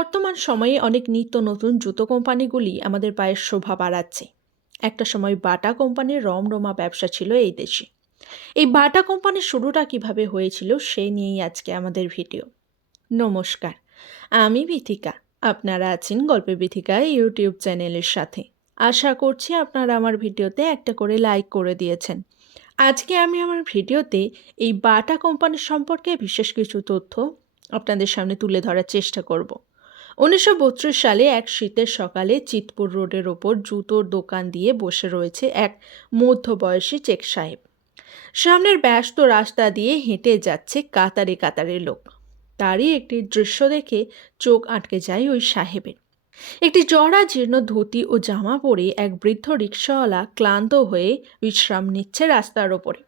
বর্তমান সময়ে অনেক নিত্য নতুন জুতো কোম্পানিগুলি আমাদের পায়ের শোভা বাড়াচ্ছে। একটা সময় বাটা কোম্পানির রমরমা ব্যবসা ছিল এই দেশে। এই বাটা কোম্পানির শুরুটা কীভাবে হয়েছিল সে নিয়েই আজকে আমাদের ভিডিও। নমস্কার, আমি বিথিকা। আপনারা আছেন গল্পে বিথিকা ইউটিউব চ্যানেলের সাথে। আশা করছি আপনারা আমার ভিডিওতে একটা করে লাইক করে দিয়েছেন। আজকে আমি আমার ভিডিওতে এই বাটা কোম্পানির সম্পর্কে বিশেষ কিছু তথ্য আপনাদের সামনে তুলে ধরার চেষ্টা করব। উনিশশো বত্রিশ সালে এক শীতের সকালে চিতপুর রোডের ওপর জুতোর দোকান দিয়ে বসে রয়েছে এক মধ্যবয়সী চেক সাহেব। সামনের ব্যস্ত রাস্তা দিয়ে হেঁটে যাচ্ছে কাতারে কাতারে লোক। তারই একটি দৃশ্য দেখে চোখ আটকে যায় ওই সাহেবের। একটি জড়া জীর্ণ ধুতি ও জামা পরে এক বৃদ্ধ রিক্সাওয়ালা ক্লান্ত হয়ে বিশ্রাম নিচ্ছে রাস্তার ওপরে।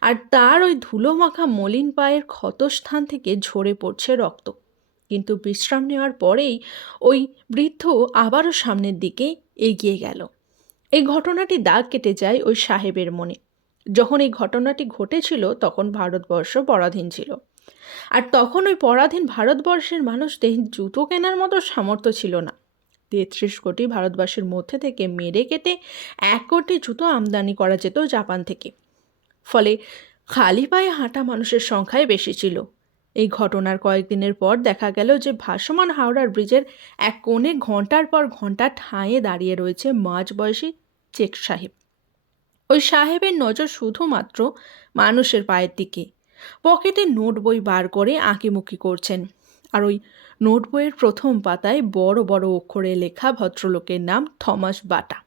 আর তার ওই ধুলো মাখা মলিন পায়ের ক্ষতস্থান থেকে ঝরে পড়ছে রক্ত। কিন্তু বিশ্রাম নেওয়ার পরেই ওই বৃদ্ধ আবারও সামনের দিকে এগিয়ে গেল। এই ঘটনাটি দাগ কেটে যায় ওই সাহেবের মনে। যখন এই ঘটনাটি ঘটেছিল তখন ভারতবর্ষ পরাধীন ছিল। আর তখন ওই পরাধীন ভারতবর্ষের মানুষদের জুতো কেনার মতো সামর্থ্য ছিল না। তেত্রিশ কোটি ভারতবাসীর মধ্যে থেকে মেরে কেটে এক কোটি জুতো আমদানি করা যেত জাপান থেকে। ফলে খালি পায়ে হাঁটা মানুষের সংখ্যাই বেশি ছিল। এই ঘটনার কয়েকদিনের পর দেখা গেল যে ভাসমান হাওড়ার ব্রিজের এক কোণে ঘণ্টার পর ঘণ্টা ঠাঁয়ে দাঁড়িয়ে রয়েছে মাঝবয়সী চেক সাহেব। ওই সাহেবের নজর শুধুমাত্র মানুষের পায়ের দিকে। পকেটে নোট বই বার করে আঁকিমুখি করছেন আর ওই নোট বইয়ের প্রথম পাতায় বড় বড় অক্ষরে লেখা ভদ্রলোকের নাম থমাস বাটা।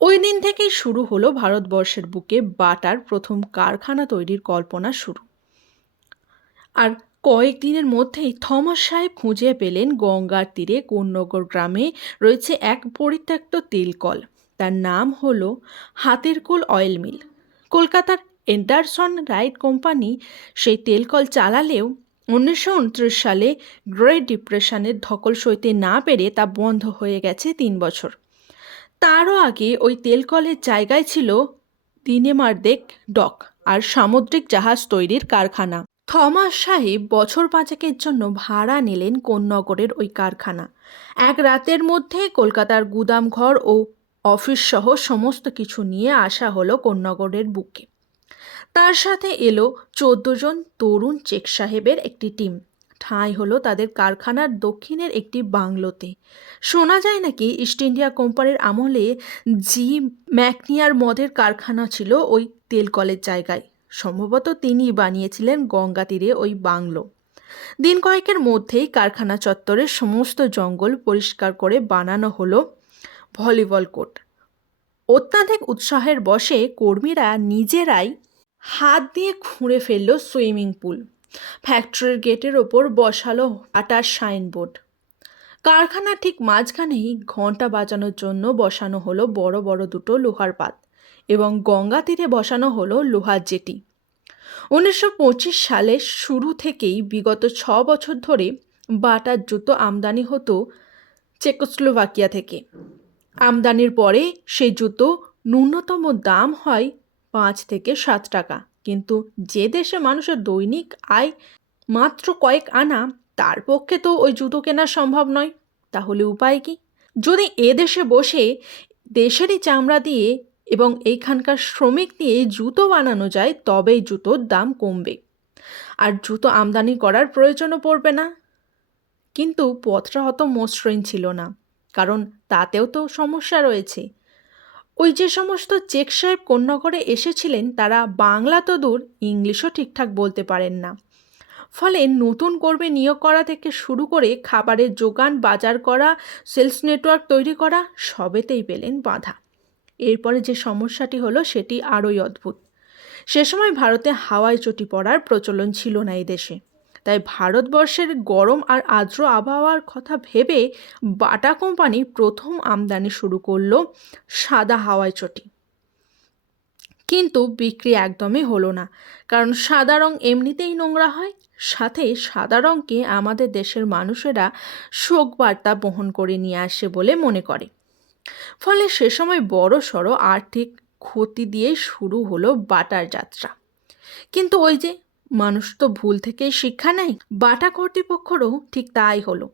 ওই দিন থেকেই শুরু হলো ভারতবর্ষের বুকে বাটার প্রথম কারখানা তৈরির কল্পনা শুরু। আর কয়েকদিনের মধ্যেই থমাস সাহেব খুঁজে পেলেন গঙ্গার তীরে কোন্নগর গ্রামে রয়েছে এক পরিত্যক্ত তেলকল। তার নাম হলো হাতের কোল অয়েল মিল। কলকাতার এন্ডারসন রাইট কোম্পানি সেই তেলকল চালালেও উনিশশো উনত্রিশ সালে গ্রেট ডিপ্রেশনের ধকল সইতে না পেরে তা বন্ধ হয়ে গেছে তিন বছর। তারও আগে ওই তেলকলের জায়গায় ছিল দিনেমারদেক ডক আর সামুদ্রিক জাহাজ তৈরির কারখানা। থমাস সাহেব বছর পাঁচেকের জন্য ভাড়া নিলেন কোন্নগরের ওই কারখানা। এক রাতের মধ্যে কলকাতার গুদামঘর ও অফিস সহ সমস্ত কিছু নিয়ে আসা হলো কোন্নগরের বুকে। তার সাথে এলো চোদ্দ জন তরুণ চেক সাহেবের একটি টিম। ঠাঁই হলো তাদের কারখানার দক্ষিণের একটি বাংলোতে। শোনা যায় নাকি ইস্ট ইন্ডিয়া কোম্পানির আমলে জি ম্যাকনিয়ার মদের কারখানা ছিল ওই তেলকলের জায়গায়। সম্ভবত তিনি বানিয়েছিলেন গঙ্গা তীরে ওই বাংলো। দিন কয়েকের মধ্যেই কারখানা চত্বরের সমস্ত জঙ্গল পরিষ্কার করে বানানো হলো ভলিবল কোর্ট। অত্যাধিক উৎসাহের বশে কর্মীরা নিজেরাই হাত দিয়ে খুঁড়ে ফেলল সুইমিং পুল। ফ্যাক্টরির গেটের ওপর বসালো আটার সাইনবোর্ড। কারখানার ঠিক মাঝখানেই ঘণ্টা বাজানোর জন্য বসানো হলো বড় বড় দুটো লোহার পাত। এবং গঙ্গা তীরে বসানো হলো লোহার জেটি। উনিশশো পঁচিশ সালের শুরু থেকেই বিগত ছ বছর ধরে বাটার জুতো আমদানি হতো চেকোস্লোভাকিয়া থেকে। আমদানির পরে সেই জুতো ন্যূনতম দাম হয় পাঁচ থেকে সাত টাকা। কিন্তু যে দেশে মানুষের দৈনিক আয় মাত্র কয়েক আনা, তার পক্ষে তো ওই জুতো কেনা সম্ভব নয়। তাহলে উপায় কি? যদি এ দেশে বসে দেশেরই চামড়া দিয়ে এবং এইখানকার শ্রমিক নিয়ে জুতো বানানো যায়, তবেই জুতোর দাম কমবে। আর জুতো আমদানি করার প্রয়োজনও পড়বে না। কিন্তু পথটা অত মসৃণ ছিল না, কারণ তাতেও তো সমস্যা রয়েছে। ওই যে সমস্ত চেক সাহেব কন্যাগরে এসেছিলেন, তারা বাংলা তো দূর, ইংলিশও ঠিকঠাক বলতে পারেন না। ফলে নতুন কর্মী নিয়োগ করা থেকে শুরু করে খাবারের যোগান, বাজার করা, সেলস নেটওয়ার্ক তৈরি করা, সবেতেই পেলেন বাধা। এরপরে যে সমস্যাটি হলো সেটি আরোই অদ্ভুত। সে সময় ভারতে হাওয়াই চটি পড়ার প্রচলন ছিল না দেশে। তাই ভারতবর্ষের গরম আর আর্দ্র আবহাওয়ার কথা ভেবে বাটা কোম্পানি প্রথম আমদানি শুরু করল সাদা হাওয়াই চটি। কিন্তু বিক্রি একদমই হলো না, কারণ সাদা রং এমনিতেই নোংরা হয়, সাথে সাদা রঙকে আমাদের দেশের মানুষেরা শোক বার্তা বহন করে নিয়ে আসে বলে মনে করে। ফলে সে সময় বড় সড়ো আর্থিক ক্ষতি দিয়ে শুরু হলো বাটার যাত্রা। কিন্তু ওই যে মানুষ তো ভুল থেকেই শিক্ষা নেয়, বাটা কর্তৃপক্ষরও ঠিক তাই হলো।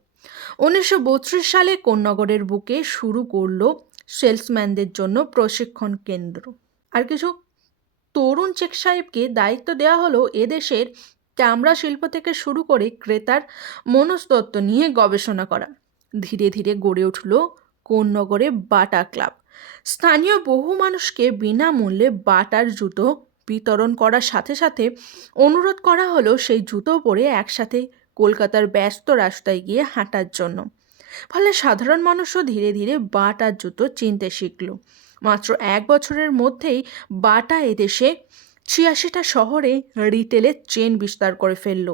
উনিশশো বত্রিশ সালে কোন্নগরের বুকে শুরু করল সেলসম্যানদের জন্য প্রশিক্ষণ কেন্দ্র। আর কিছু তরুণ চেক সাহেবকে দায়িত্ব দেওয়া হলো এদেশের চামড়া শিল্প থেকে শুরু করে ক্রেতার মনস্তত্ত্ব নিয়ে গবেষণা করা ধীরে ধীরে গড়ে উঠল কোন্নগরে বাটা ক্লাব। স্থানীয় বহু মানুষকে বিনামূল্যে বাটার জুতো বিতরণ করার সাথে সাথে অনুরোধ করা হলো সেই জুতো পরে একসাথে কলকাতার ব্যস্ত রাস্তায় গিয়ে হাঁটার জন্য। ফলে সাধারণ মানুষও ধীরে ধীরে বাটার জুতো চিনতে শিখল। মাত্র এক বছরের মধ্যেই বাটা এদেশে ছিয়াশিটা শহরে রিটেলের চেন বিস্তার করে ফেলল।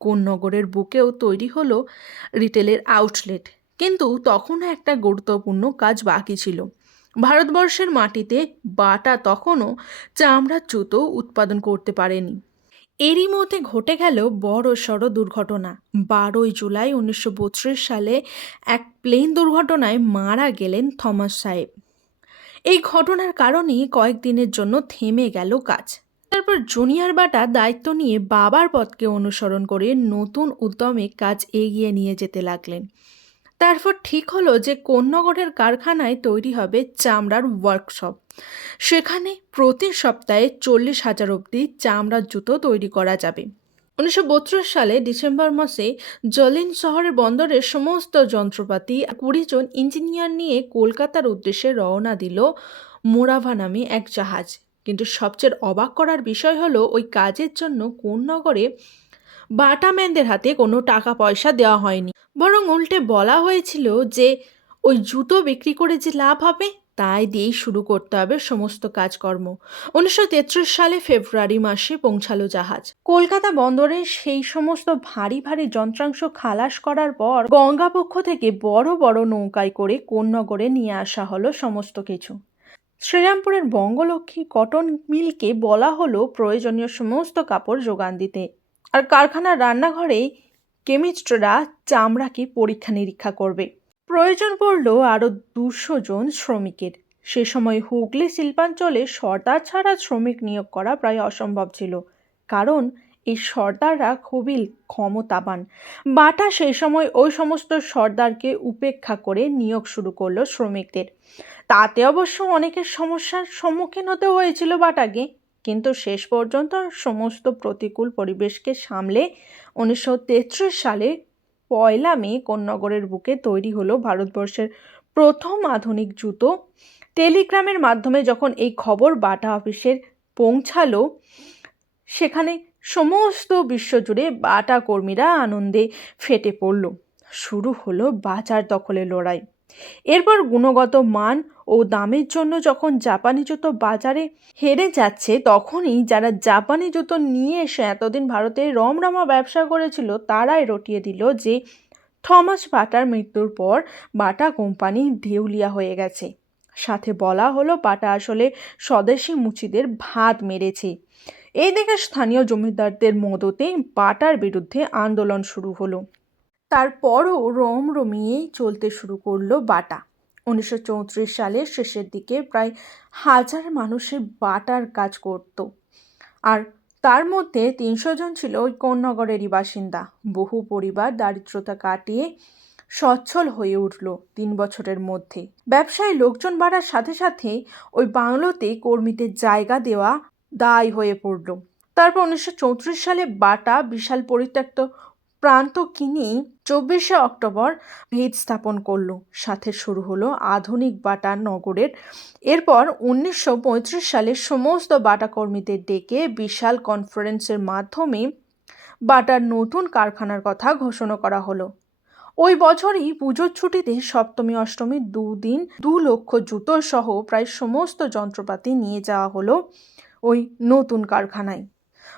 কোন নগরের বুকেও তৈরি হলো রিটেলের আউটলেট। কিন্তু তখনও একটা গুরুত্বপূর্ণ কাজ বাকি ছিল। ভারতবর্ষের মাটিতে বাটা তখনও চামড়ার জুতো উৎপাদন করতে পারেনি। এরই মধ্যে ঘটে গেল বড় সড় দুর্ঘটনা। বারোই জুলাই উনিশশো বত্রিশ সালে এক প্লেন দুর্ঘটনায় মারা গেলেন থমাস সাহেব। এই ঘটনার কারণেই কয়েকদিনের জন্য থেমে গেল কাজ। তারপর জুনিয়র বাটা দায়িত্ব নিয়ে বাবার পথকে অনুসরণ করে নতুন উদ্যমে কাজ এগিয়ে নিয়ে যেতে লাগলেন। তারপর ঠিক হলো যে কোন্নগরের কারখানায় তৈরি হবে চামড়ার ওয়ার্কশপ সেখানে প্রতি সপ্তাহে চল্লিশ হাজার অবধি চামড়ার জুতো তৈরি করা যাবে। উনিশশো বত্রিশ সালে ডিসেম্বর মাসে জলিন শহরের বন্দরের সমস্ত যন্ত্রপাতি কুড়ি জন ইঞ্জিনিয়ার নিয়ে কলকাতার উদ্দেশ্যে রওনা দিল মোরাভা নামে এক জাহাজ। কিন্তু সবচেয়ে অবাক করার বিষয় হলো ওই কাজের জন্য কোন নগরে বাটাম্যানদের হাতে কোনো টাকা পয়সা দেওয়া হয়নি। বরং উল্টে বলা হয়েছিল যে, ওই জুতো বিক্রি করে যে লাভ হবে, তাই দিয়েই শুরু করতে হবে সমস্ত কাজকর্ম। উনিশশো তেত্রিশ সালে ফেব্রুয়ারি মাসে পৌঁছালো জাহাজ। কলকাতা বন্দরে সেই সমস্ত ভারী ভারী যন্ত্রাংশ খালাস করার পর গঙ্গাপক্ষ থেকে বড় বড় নৌকায় করে কোন্নগরে নিয়ে আসা হলো সমস্ত কিছু। শ্রীরামপুরের বঙ্গলক্ষ্মী কটন মিলকে বলা হলো প্রয়োজনীয় সমস্ত কাপড় যোগান দিতে। আর কারখানার রান্নাঘরে কেমিস্টরা চামড়াকে পরীক্ষা নিরীক্ষা করবে। প্রয়োজন পড়ল আরও দুশো জন শ্রমিকের। সে সময় হুগলি শিল্পাঞ্চলে সর্দার ছাড়া শ্রমিক নিয়োগ করা প্রায় অসম্ভব ছিল। কারণ এই সর্দাররা খুবই ক্ষমতাবান। বাটা সেই সময় ওই সমস্ত সর্দারকে উপেক্ষা করে নিয়োগ শুরু করল শ্রমিকদের। তাতে অবশ্য অনেকের সমস্যার সম্মুখীন হতে হয়েছিল বাটাকে। কিন্তু শেষ পর্যন্ত সমস্ত প্রতিকূল পরিবেশকে সামলে উনিশশো তেত্রিশ সালে পয়লা মে কোন্নগরের বুকে তৈরি হলো ভারতবর্ষের প্রথম আধুনিক জুতো। টেলিগ্রামের মাধ্যমে যখন এই খবর বাটা অফিসের পৌঁছালো, সেখানে সমস্ত বিশ্বজুড়ে বাটা কর্মীরা আনন্দে ফেটে পড়ল। শুরু হলো বাজার দখলের লড়াই। এরপর গুণগত মান ও দামের জন্য যখন জাপানি জুতো বাজারে হেরে যাচ্ছে, তখনই যারা জাপানি জুতো নিয়ে এসে এতদিন ভারতে রমরমা ব্যবসা করেছিল, তারাই রটিয়ে দিল যে থমাস বাটার মৃত্যুর পর বাটা কোম্পানি দেউলিয়া হয়ে গেছে। সাথে বলা হলো বাটা আসলে স্বদেশি মুচিদের ভাত মেরেছে। এই দেখে স্থানীয় জমিদারদের মদতে বাটার বিরুদ্ধে আন্দোলন শুরু হলো। তারপরও রোম রমিয়েই চলতে শুরু করল বাটা। উনিশশো চৌত্রিশ সালের শেষের দিকে প্রায় হাজার মানুষের বাটার কাজ করত। আর তার মধ্যে তিনশো জন ছিল ওই কোন্নগরেরই বাসিন্দা। বহু পরিবার দারিদ্রতা কাটিয়ে সচ্ছল হয়ে উঠল তিন বছরের মধ্যে। ব্যবসায় লোকজন বাড়ার সাথে সাথে ওই বাংলোতে কর্মীদের জায়গা দেওয়া দায় হয়ে পড়ল। তারপর উনিশশো চৌত্রিশ সালে বাটা বিশাল পরিত্যক্ত প্রান্ত কিনে চব্বিশে অক্টোবর ভিত স্থাপন করল। সাথে শুরু হলো আধুনিক বাটা নগরের। এরপর উনিশশো পঁয়ত্রিশ সালে সমস্ত বাটা কর্মীদের ডেকে বিশাল কনফারেন্সের মাধ্যমে বাটার নতুন কারখানার কথা ঘোষণা করা হলো। ওই বছরই পুজোর ছুটিতে সপ্তমী, অষ্টমী দুদিন দু লক্ষ জুতো সহ প্রায় সমস্ত যন্ত্রপাতি নিয়ে যাওয়া হলো ওই নতুন কারখানায়।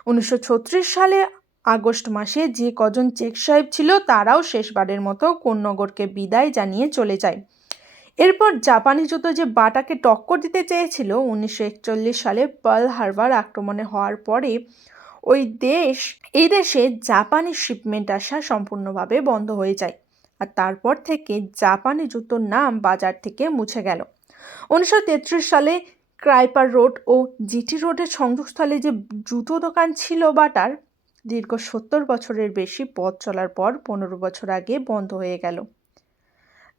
উনিশশো ছত্রিশ সালে আগস্ট মাসে যে কজন চেক সাহেব ছিল, তারাও শেষবারের মতো কোন্নগরকে বিদায় জানিয়ে চলে যায়। এরপর জাপানি জুতো যে বাটাকে টক্কর দিতে চেয়েছিল, উনিশশো একচল্লিশ সালে পার্ল হারবার আক্রমণে হওয়ার পরে ওই দেশ, এই দেশে জাপানি শিপমেন্ট আসা সম্পূর্ণভাবে বন্ধ হয়ে যায় আর তারপর থেকে জাপানি জুতোর নাম বাজার থেকে মুছে গেল। উনিশশো তেত্রিশ সালে ক্রাইপার রোড ও জিটি রোডের সংযোগস্থলে যে জুতো দোকান ছিল বাটার দীর্ঘ সত্তর বছরের বেশি পথ চলার পর পনেরো বছর আগে বন্ধ হয়ে গেল।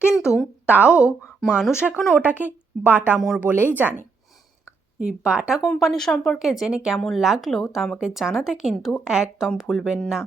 কিন্তু তাও মানুষ এখনও ওটাকে বাটা মোড় বলেই জানে। এই বাটা কোম্পানি সম্পর্কে জেনে কেমন লাগল তা আমাকে জানাতে কিন্তু একদম ভুলবেন না।